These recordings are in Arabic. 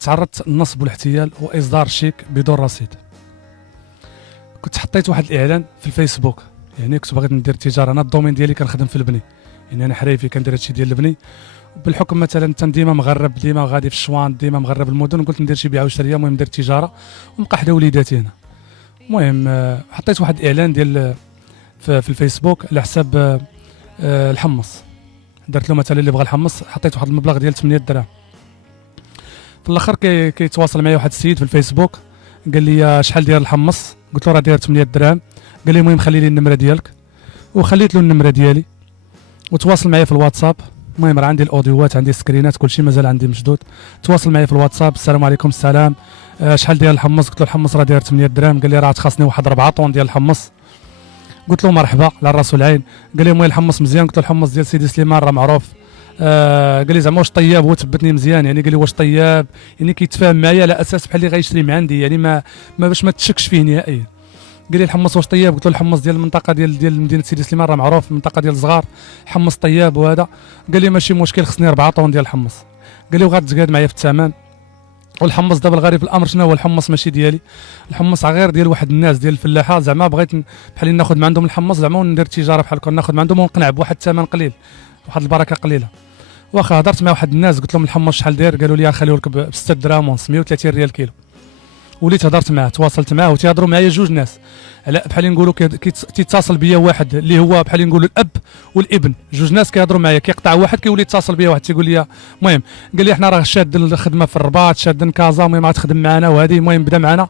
تعرضت للنصب والاحتيال واصدار شيك بدون رصيد. كنت حطيت واحد الاعلان في الفيسبوك، يعني كنت باغي ندير تجاره. انا الدومين ديالي كنخدم في البني، يعني انا حريفي كندير هادشي ديال البني. بالحكم مثلا ديما مغرب، ديما غادي في الشوان، ديما مغرب المدن، قلت ندير شي بيعه وشريه، المهم ندير تجاره ونبقى حدا وليداتي هنا. المهم حطيت واحد الاعلان ديال في الفيسبوك على حساب الحمص. درت له مثلا اللي بغى الحمص، حطيت واحد المبلغ ديال 8 دراهم. في الاخر كيتواصل معايا واحد السيد في الفيسبوك، قال لي شحال داير الحمص؟ قلت له راه داير 8 دراهم. قال لي المهم خلي لي النمره ديالك، وخليت له النمره ديالي وتواصل معايا في الواتساب. المهم راه عندي الاوديوات، عندي السكرينات، كلشي مازال عندي مشدود. تواصل معايا في الواتساب، السلام عليكم. السلام، شحال داير الحمص؟ قلت له الحمص راه داير 8 دراهم. قال لي راه تخاصني واحد 4 طون ديال الحمص. قلت له مرحبا على الراس والعين. قال لي المهم الحمص مزيان؟ قلت له الحمص ديال سيدي سليمان راه معروف. قال لي زعما واش طياب؟ هو تبتني مزيان، يعني قال لي واش طياب، يعني كيتفاهم معايا على اساس بحال اللي غيشري من عندي، يعني ما باش ما تشكش فيه نهائيا. قال لي الحمص واش طياب؟ قلت له الحمص ديال المنطقه ديال مدينه سيدي سليمان راه معروف، المنطقه ديال الصغار حمص طياب وهذا. قال لي ماشي مشكل، خصني 4 طون ديال الحمص. قال لي وغتزكاد معايا في الثمن. والحمص دابا الغريب في الامر شنو هو؟ الحمص ماشي ديالي، الحمص غير ديال واحد الناس ديال الفلاحه. زعما بغيت بحال ناخذ من عندهم الحمص زعما وندير تجاره بحال هكا، ناخذ من عندهم ونقنع بواحد الثمن قليل، واحد البركه قليله. واخا هضرت مع واحد الناس قلت لهم الحمص شحال داير؟ قالوا لي خليه لك ب 6 دراهم ونص، 130 ريال كيلو. وليت هضرت معاه، تواصلت معاه، وتيهضروا معايا جوج ناس. على بحال نقولوا كيتصل بيا واحد اللي هو بحال نقولوا الاب والابن، جوج ناس كيهضروا معايا، كيقطع واحد كيولي يتصل بيا واحد تيقول لي المهم قال لي احنا راه شاد الخدمه في الرباط، شاد كازا، المهم غتخدم معنا وهذه، المهم بدا معنا.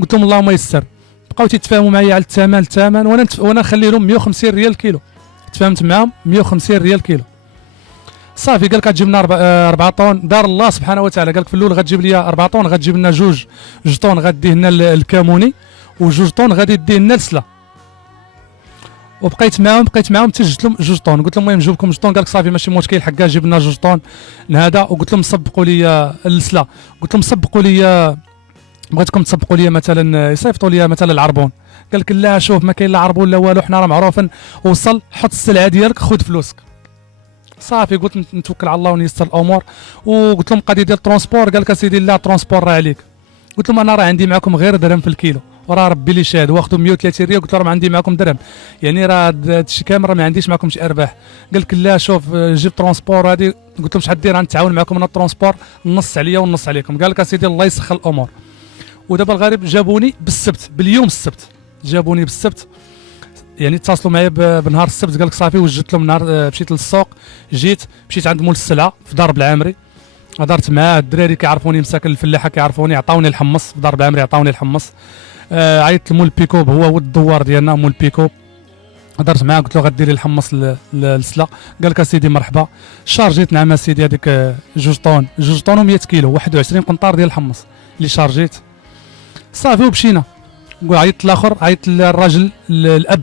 قلت لهم اللهم يسر. بقاو تيتفاهموا معايا على الثمن وانا نخلي لهم 150 ريال كيلو. تفاهمت معاهم 150 ريال كيلو. صافي قال لك غتجيب لنا 4 طون. دار الله سبحانه وتعالى، قال لك في الاول غتجيب لي 4 طون، غتجيب لنا جوج طون غديه لنا الكاموني، وجوج طون غادي ديه لنا السلا. وبقيت معاهم حتى جبت لهم 2 طون. قلت لهم المهم نجيب لكم 2 طون. قال لك صافي ماشي مشكل حكا جيب لنا 2 طون هذا. وقلت لهم صبقوا لي السلا، قلت لهم صبقوا لي، بغيتكم تصبقوا لي مثلا يصيفطوا لي مثلا العربون. قال لك لا شوف ما كاين لا عربون لا والو، حنا راه معروفين، وصل حط السلعه ديالك خذ فلوسك. صافي قلت نتوكل على الله ونيسر الامور. وقلت لهم قضيه ديال الترونسبور. قال لك اسيدي لا الترونسبور راه عليك. قلت لهم انا راه عندي معكم غير درهم في الكيلو، وراه ربي اللي شاهد، واخذوا 130 ريال. قلت له راه ما عندي معكم درهم، يعني راه هادشي كامل راه ما عنديش معكم شي ارباح. قال لك لا شوف جيب ترونسبور هذه. قلت لهم شحال دير غنتعاون معكم انا الترونسبور، نص عليا ونص عليكم. قال لك اسيدي الله يسخر الامور. ودابا الغريب جابوني بالسبت، باليوم السبت جابوني بالسبت، يعني اتصلوا معايا بنهار السبت. قال لك صافي وجدت لهم نهار مشيت للسوق، مشيت عند مول السلعه في دار العامري، هضرت معاه. الدراري كيعرفوني، مساكن الفلاحه كيعرفوني، عطاوني الحمص في دار العامري، عطاوني الحمص. عيطت لمول بيكوب، هو الدوار ديالنا مول بيكوب. هضرت معاه قلت له غدير لي الحمص للسلا. قال لك اسيدي مرحبا. شارجيت نعم اسيدي هذيك 2 طون و100 كيلو، 21 قنطار ديال الحمص اللي شارجيت. صافي ومشينا. عيطت الاخر، عيطت للراجل الاب،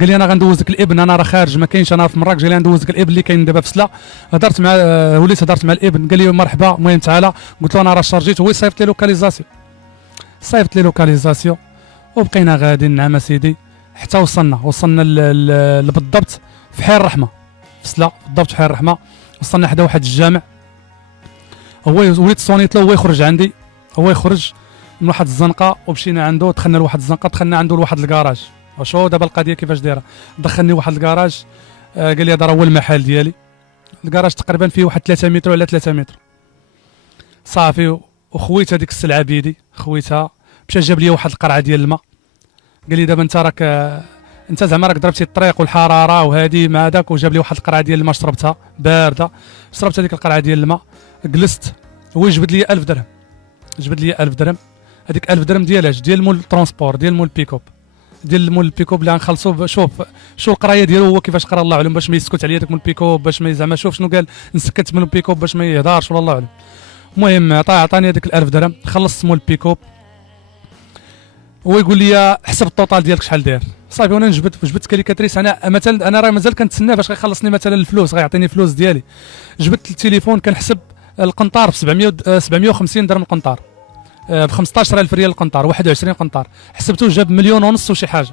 قال لي انا غندوزك الابن، انا راه خارج ما كاينش، انا في مراكش، قال لي غندوزك الابن اللي كاين دابا في سلا. هضرت مع وليت هضرت مع الابن، قال لي مرحبا المهم تعالى. قلت له انا راه شارجيت، هو صيفط لي لوكاليزاسيون، صيفط لي لوكاليزاسيون. وبقينا غاديين نعم اسيدي حتى وصلنا بالضبط في حي الرحمه، في سلا بالضبط في حي الرحمه. وصلنا حدا واحد الجامع، هو وليت صونيت له، هو يخرج عندي، هو يخرج من واحد الزنقه، ومشينا عنده، دخلنا لواحد الزنقه، دخلنا عنده لواحد الكراج. وشو دابا القضيه كيفاش دايره؟ دخلني واحد الكراج، قال لي هذا راه هو المحل ديالي. الكراج تقريبا فيه واحد 3 متر على 3 متر. صافي وخويت هذيك السلعه بيدي، خويتها، مشى جاب لي واحد القرعه ديال الماء. قال لي دابا انت راك انت زعما راك ضربتي الطريق والحراره وهذه مع هذاك، وجاب لي واحد القرعه ديال الماء شربتها بارده. شربت هذيك القرعه ديال الماء، جلست، هو يجبد لي 1000 درهم، جبد لي 1000 درهم. هذيك 1000 درهم ديال ديال مول الترونسبور، ديال مول بيكوب، ديال مول البيكوب اللي غنخلصوا. شوف شو القرايه ديالو هو كيفاش قرا الله اعلم، باش ما يسكت عليا داك مول البيكوب، باش ما زعما شوف شنو قال، نسكت من البيكوب باش ما يهضرش ولا الله اعلم. المهم عطاني هذيك ال 1000 درهم، خلصت مول البيكوب. هو يقول لي حسب الطوطال ديالك شحال داير. صافي وانا جبت كاليكاتريس. انا مثلا انا راه مازال كنتسنى باش غيخلصني مثلا الفلوس، غيعطيني الفلوس ديالي. جبت التليفون كنحسب القنطار ب 750 درهم القنطار، ب 15000 ريال القنطار، 21 قنطار. حسبته جاب 1,5 وشي حاجه،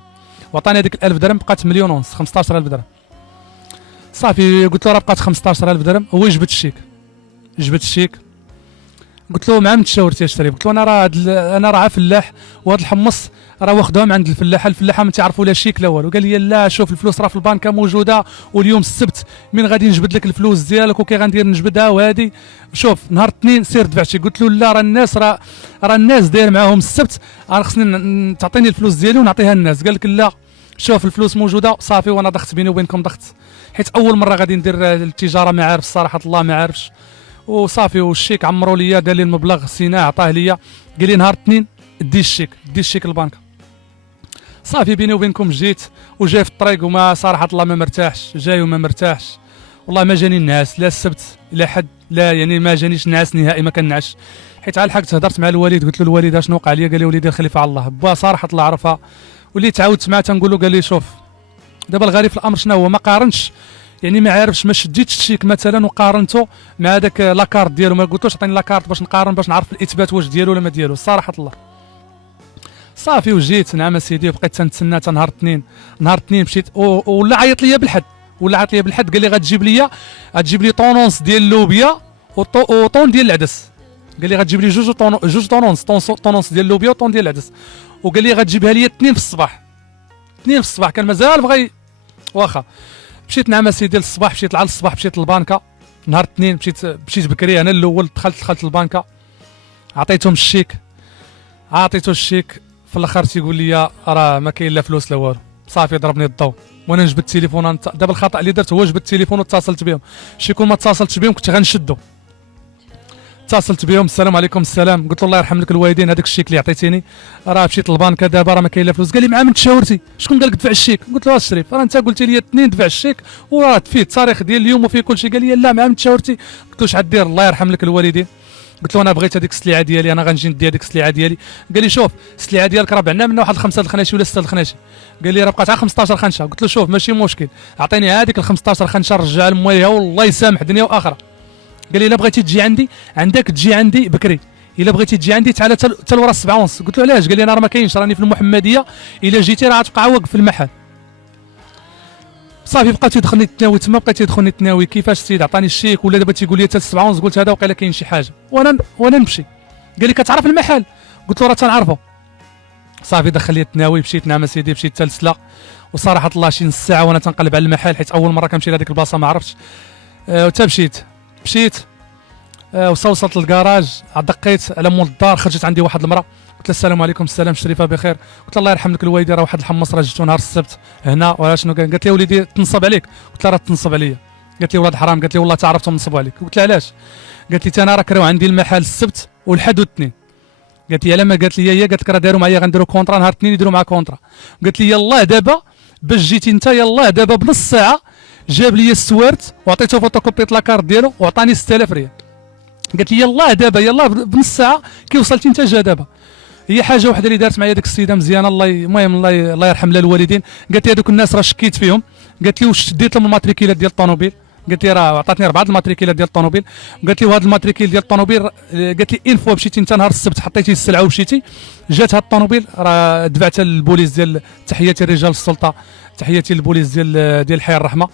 وعطاني هذيك 1000 درهم، بقات 1,500,000، 15000 درهم. صافي قلت له راه بقات 15000 درهم. هو جبت الشيك، قلت له مع من تشاورتي يا شريف؟ قلت له انا راه فلاح، وهذا الحمص راه واخدهم عند الفلاحه ما تعرفوا لا شيك لا والو. قال لي لا شوف الفلوس راه في البنكه موجوده، واليوم السبت من غادي نجبد لك الفلوس ديالك وكي غندير نجبدها، وهذه شوف نهار الاثنين سير دفع شي. قلت له لا راه الناس داير معاهم السبت، انا خصني تعطيني الفلوس ديالي ونعطيها للناس. قال لك لا شوف الفلوس موجوده صافي، وانا ضغط بيني وبينكم ضغط، حيت اول مره غادي ندير التجاره ما عارف الصراحه الله ما عارفش، وصافي والشيك عمروا لي دار لي المبلغ سيناه عطاه ليا. قال لي نهار الاثنين دي الشيك للبنكه. صافي بيني وبينكم جيت وجاي في الطريق وما صراحه الله ما مرتاحش، جاي وما مرتاحش والله ما جاني النعاس لا السبت لا حد، لا يعني ما جانيش نعاس نهائي، ما كنعش. حيت على الحق هضرت مع الوالد قلت له الوالد اشنو وقع لي؟ قال لي وليدي الخليفه على الله با صراحه الله عرفها. وليت تعاودت معاه تنقول له، قال لي شوف دابا الغريب في الامر شنو هو، ما قارنش يعني ما عارفش، ما شديتش الشيك مثلا وقارنته مع داك لاكارت ديالو، ما قلتوش عطيني لاكارت باش نقارن باش نعرف الاثبات واش ديالو ولا ما ديالو صراحه الله. صافي وجيت نعم اسيدي وبقيت تنتسنى حتى نهار الاثنين. نهار الاثنين مشيت ولا عيط ليا بالحد، قال لي غتجيب لي طونونس ديال اللوبيا وطون ديال العدس. قال لي غتجيب لي جوج طونونس ديال اللوبيا وطون ديال العدس، وقال لي غتجيبها لي 2 في الصباح. 2 في الصباح كان مازال بغى واخا. مشيت نعم اسيدي للصباح، مشيت على الصباح مشيت للبنكه نهار الاثنين، مشيت بكري انا الاول، دخلت البنكه عطيتهم الشيك، في الاخر تيقول لي راه ما كاين لا فلوس لا والو. صافي ضربني الضو وانا نجبد التليفون. دابا الخطا اللي درت هو جبت التليفون واتصلت بهم، شي كون ما اتصلتش بهم كنت غنشدو. اتصلت بهم السلام عليكم السلام، قلت له الله يرحم لك الوالدين هذاك الشيك اللي عطيتيني راه مشيت للبنكه دابا راه ما كاين لا فلوس. قال لي مع من تشاورتي؟ شكون قال لك دفع الشيك؟ قلت له الشريف راه انت قلتي لي 2 دفع الشيك وراه فيه التاريخ ديال اليوم وفيه كل شيء. قال لي لا مع من تشاورتي؟ قلت له شحال دير الله يرحم لك الوالدين؟ قلت له انا بغيت هذيك السلعه ديالي، انا غنجي ندي هذيك السلعه ديالي. قال لي شوف السلعه ديالك راه بعنا منها واحد 5 الخناشي ولا 6 الخناشي. قال لي راه بقات على 15 خنشه. قلت له شوف ماشي مشكل، عطيني هذيك ال 15 خنشه رجع لمواليها والله يسامح دنيا واخره. قال لي الا بغيتي تجي عندي عندك تجي عندي بكري، الا بغيتي تجي عندي تعال حتى لورا 7 ونص. قلت له علاش؟ قال لي انا راه ما كاينش، راني في المحمديه، الا جيتي راه غتبقى واقف في المحل. صافي بقى تيدخلني التناوي تما، بقى تيدخلني التناوي كيفاش السيد عطاني الشيك ولا دابا تيقول لي حتى 7 ونص. قلت هذا وقيلا كاين شي حاجه، وانا نمشي. قال لي كتعرف المحل؟ قلت له راه تنعرفه. صافي دخل لي التناوي مشيت نعم سيدي، مشيت حتى لسلا، وصراحه الله شي نص ساعه وانا تنقلب على المحل حيت اول مره كنمشي لهذيك البلاصه ما عرفتش. وتا مشيت وصلت للكراج، دقيت على مول الدار، خرجت عندي واحد المراه قلت لها السلام عليكم السلام شريفه بخير. قلت لها الله يرحم لك الوالدين راه واحد الحمص راه جبتو نهار السبت هنا ولا شنو كان؟ قالت لي وليدي تنصب عليك. قلت لها راه تنصب عليا. قالت لي ولاد حرام، قالت لي والله تعرفتهم نصبوا عليك. قلت لها علاش؟ قالت لي انا راه كراو عندي المحل السبت والحد والاثنين. قالت لي على ما قالت لي هي، قالت لك راه داروا معايا غنديروا كونطرا نهار الاثنين يديروا معاه كونطرا. قالت لي يلاه دابا باش جيتي انت يلاه دابا بنص ساعه جاب لي السوارت وعطيته فوتوكوبيط لاكارت ديالو وعطاني 6000 ريال. قالت لي يلاه دابا يلاه بنص ساعه كي وصلتي انت جا دابا. هي حاجه وحده اللي دارت معايا ديك السيده مزيانه المهم الله يرحم لها الوالدين. قالت لي هذوك الناس راه شكيت فيهم، قالت لي واش ديت لهم الماتريكيلات ديال الطوموبيل؟ قالت لي راه عطاتني 4 الماتريكيلات ديال الطوموبيل. قالت لي وهذا الماتريكيل ديال الطوموبيل، قالت لي ان فوا مشيتي انت نهار السبت حطيتي السلعه ومشيتي جات هاد الطوموبيل راه دفعتها للبوليس ديال تحياتي رجال السلطه، تحياتي للبوليس ديال حي الرحمه،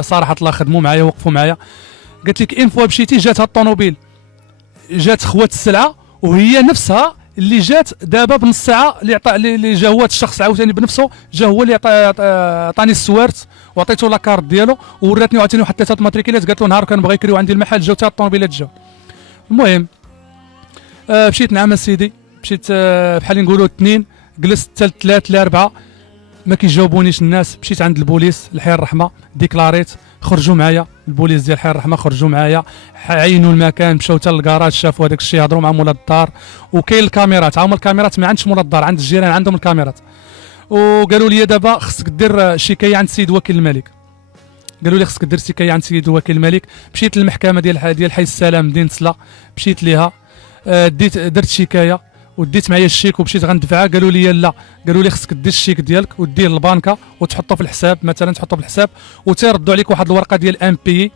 صراحه الله خدموا معايا وقفوا معايا. قالت لك ان فوا مشيتي جات هاد الطوموبيل جات خوات السلعه وهي نفسها اللي جات دابا بنص ساعه اللي جا هو الشخص عاوتاني بنفسه جا هو اللي عطاني السوارت وعطيته لاكارت ديالو ووراتني وعطيني واحد 3 ماتريكيلات. قالت له نهار كنبغي يكريو عندي المحل جاو حتى الطوموبيلات جاو. المهم مشيت نعم سيدي، مشيت بحال نقولوا 2 جلست حتى 3 ل 4 ما كيجاوبونيش الناس. مشيت عند البوليس الحي الرحمه ديكلاريت، خرجوا معايا البوليس ديال حي الرحمه، خرجوا معايا عينوا المكان، مشاو حتى للكراج شافوا هذاك الشيء، هضروا مع مولات الدار وكاين الكاميرات. هما الكاميرات ما عندش مولات الدار، عند الجيران عندهم الكاميرات. وقالوا لي دابا خصك دير شكايه عند السيد وكيل الملك. قالوا لي خصك دير شكايه عند السيد وكيل الملك. مشيت للمحكمه ديال حي السلام مدينه سلا، مشيت ليها درت شكايه وديت معايا الشيك ومشيت غندفعها. قالوا لي لا، قالوا لي خصك دير الشيك ديالك وديه للبنكه وتحطه في الحساب، مثلا تحطه في الحساب وتيردوا عليك واحد الورقه ديال ام بي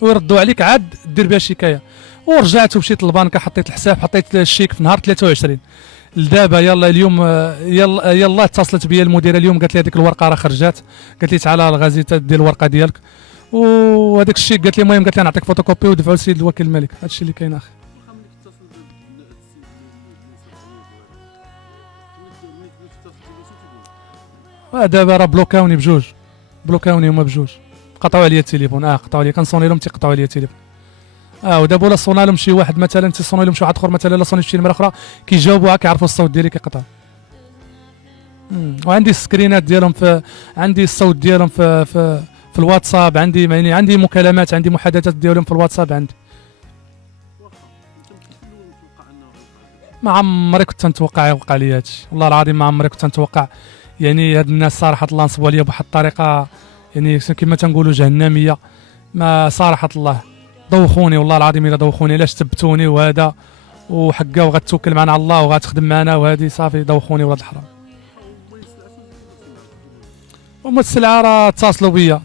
ويردوا عليك عاد دير بها شكايه. ورجعت ومشيت للبنكه حطيت الحساب، حطيت الشيك في نهار 23 لدابا. يلا اليوم يلا اتصلت بيا المديره اليوم قالت لي هذيك الورقه راه خرجات، قالت لي تعال الغازي دير الورقه ديالك وهذاك الشيك. قالت لي المهم قالت لي نعطيك فوتوكوبي ودفعوا للسيد الوكيل الملك. هذا الشيء اللي كاين اخي. دابا راه بلوكاوني بجوج، بلوكاوني هما بجوج، قطعوا عليا التليفون، قطعوا عليا، كنصوني لهم تيقطعوا عليا التليفون. ودابا ولا صونا لهم شي واحد مثلا تيصوني لهم شي واحد اخر مثلا، لا صوني شي نمره اخرى كيجاوبوها كيعرفوا الصوت ديالي كيقطع. وعندي السكرينات ديالهم عندي الصوت ديالهم في الواتساب، عندي يعني عندي مكالمات، عندي محادثات ديالهم في الواتساب عندي. ما عمري كنت نتوقع يوقع لي هادشي، والله العظيم ما عمري كنت نتوقع. يعني هاد الناس صراحه الله نصبوا عليا بواحد الطريقه يعني كما تنقولوا جهنميه. ما صراحه الله دوخوني، والله العظيم الا دوخوني، علاش تبتوني وهذا وحقا وغتوكل معنا على الله وغتخدم معنا وهذه صافي دوخوني ولاد الحرام. هما السلعه راه اتصلوا بيا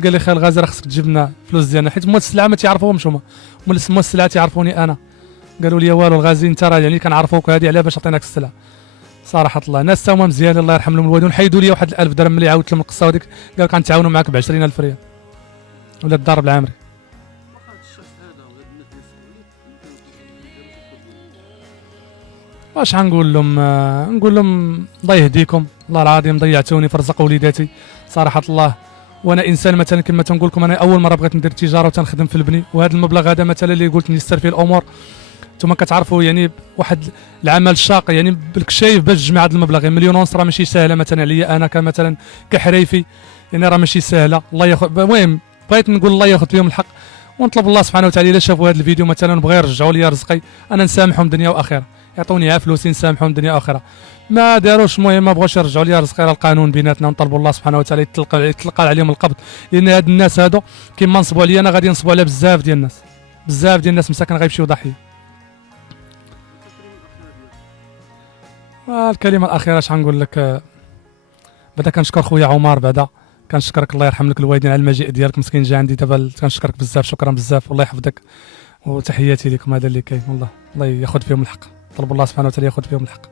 قال لي خير الغازي راه خصك تجيب لنا فلوس ديالنا، حيت هما السلعه ما تعرفوهمش، هما السلعه تعرفوني انا. قالوا لي والو الغازي انت راه يعني كنعرفوك هذه على باش عطيناك السلعه. صراحه الله ناس تا هما مزيان الله يرحم لهم الوالدين، حيدوا لي واحد 1000 درهم ملي عاودت لهم القصه هذيك، قال لك غنتعاونوا معاك ب 20000 ريال ولا الضرب العامري. واش غنقول لهم؟ نقول لهم الله يهديكم، الله العظيم ضيعتوني في رزق وليداتي صراحه الله. وانا انسان مثلا كما تنقول لكم، انا اول مره بغيت ندير تجاره وتنخدم في البني، وهذا المبلغ هذا مثلا اللي قلت نيسر فيه الامور، نتوما كتعرفوا يعني واحد العمل شاق، يعني بالكشايف باش تجمع هذا المبلغ. يعني مليون ونص راه ماشي سهله مثلا عليا انا كمثلا كحريفي، يعني راه ماشي سهله. الله ياخذ، المهم بغيت نقول الله ياخذ فيهم الحق، ونطلب الله سبحانه وتعالى الا شافوا هذا الفيديو مثلا بغا يرجعوا لي رزقي، انا نسامحهم دنيا واخره، يعطوني فلوسي نسامحهم دنيا واخره. ما داروش المهم ما بغاوش يرجعوا لي رزقي، راه القانون بيناتنا، ونطلبوا الله سبحانه وتعالى يتلقى عليهم القبض، لان هاد الناس هادو كيما نصبوا عليا انا غادي ينصبوا على بزاف ديال الناس، بزاف ديال الناس مساكن غيمشيو ضحيه. الكلمه الاخيره اش غنقول لك؟ بعدا كنشكر خويا عمر، بعدا كنشكرك الله يرحم لك الوالدين على المجيء ديالك، مسكين جا عندي دابا، كنشكرك بزاف، شكرا بزاف والله يحفظك، وتحياتي لكم. هذا اللي كاين والله، الله ياخذ فيهم الحق، طلب الله سبحانه وتعالى ياخذ فيهم الحق.